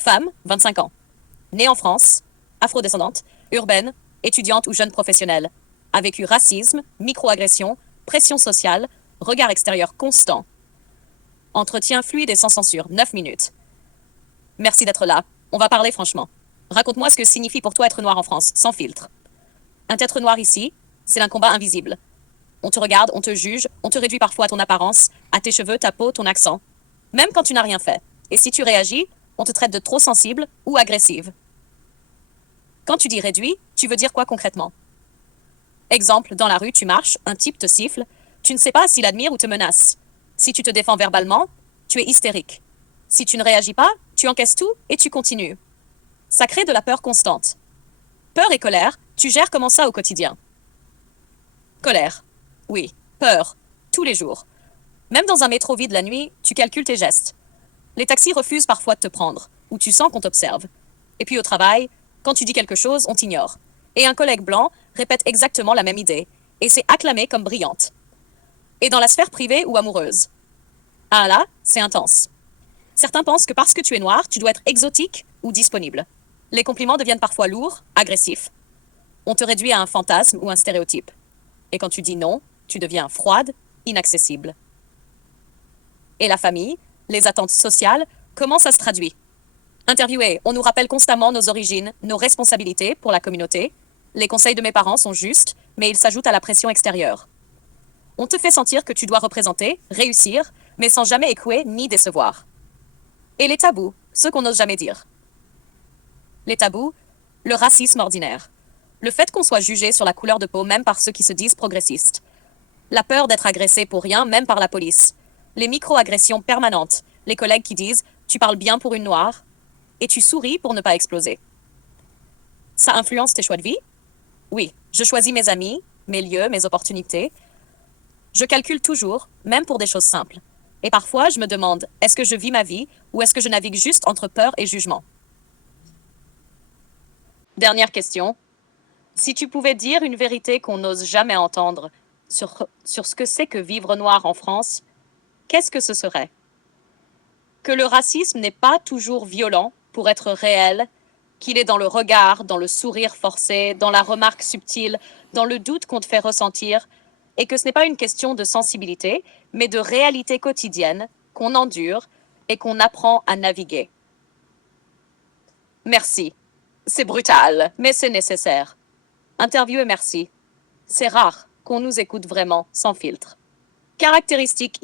Femme, 25 ans. Née en France, afrodescendante, urbaine, étudiante ou jeune professionnelle. A vécu racisme, microagression, pression sociale, regard extérieur constant. Entretien fluide et sans censure, 9 minutes. Merci d'être là. On va parler franchement. Raconte-moi ce que signifie pour toi être noir en France, sans filtre. Un être noir ici, c'est un combat invisible. On te regarde, on te juge, on te réduit parfois à ton apparence, à tes cheveux, ta peau, ton accent. Même quand tu n'as rien fait. Et si tu réagis, on te traite de trop sensible ou agressive. Quand tu dis réduit, tu veux dire quoi concrètement? Exemple, dans la rue, tu marches, un type te siffle, tu ne sais pas s'il admire ou te menace. Si tu te défends verbalement, tu es hystérique. Si tu ne réagis pas, tu encaisses tout et tu continues. Ça crée de la peur constante. Peur et colère, tu gères comment ça au quotidien? Colère. Oui, peur. Tous les jours. Même dans un métro vide la nuit, tu calcules tes gestes. Les taxis refusent parfois de te prendre, ou tu sens qu'on t'observe. Et puis au travail, quand tu dis quelque chose, on t'ignore. Et un collègue blanc répète exactement la même idée, et c'est acclamé comme brillante. Et dans la sphère privée ou amoureuse. Ah là, c'est intense. Certains pensent que parce que tu es noir, tu dois être exotique ou disponible. Les compliments deviennent parfois lourds, agressifs. On te réduit à un fantasme ou un stéréotype. Et quand tu dis non, tu deviens froide, inaccessible. Et la famille, les attentes sociales, comment ça se traduit? Interviewé, on nous rappelle constamment nos origines, nos responsabilités pour la communauté. Les conseils de mes parents sont justes, mais ils s'ajoutent à la pression extérieure. On te fait sentir que tu dois représenter, réussir, mais sans jamais écouer ni décevoir. Et les tabous, ceux qu'on n'ose jamais dire. Les tabous, le racisme ordinaire. Le fait qu'on soit jugé sur la couleur de peau même par ceux qui se disent progressistes. La peur d'être agressé pour rien même par la police. Les micro-agressions permanentes. Les collègues qui disent « tu parles bien pour une noire » et tu souris pour ne pas exploser. Ça influence tes choix de vie? Oui, je choisis mes amis, mes lieux, mes opportunités. Je calcule toujours, même pour des choses simples. Et parfois, je me demande, est-ce que je vis ma vie ou est-ce que je navigue juste entre peur et jugement? Dernière question. Si tu pouvais dire une vérité qu'on n'ose jamais entendre sur ce que c'est que vivre noir en France, qu'est-ce que ce serait? Que le racisme n'est pas toujours violent pour être réel, qu'il est dans le regard, dans le sourire forcé, dans la remarque subtile, dans le doute qu'on te fait ressentir, et que ce n'est pas une question de sensibilité, mais de réalité quotidienne qu'on endure et qu'on apprend à naviguer. Merci. C'est brutal, mais c'est nécessaire. Interview et merci. C'est rare qu'on nous écoute vraiment, sans filtre. Caractéristiques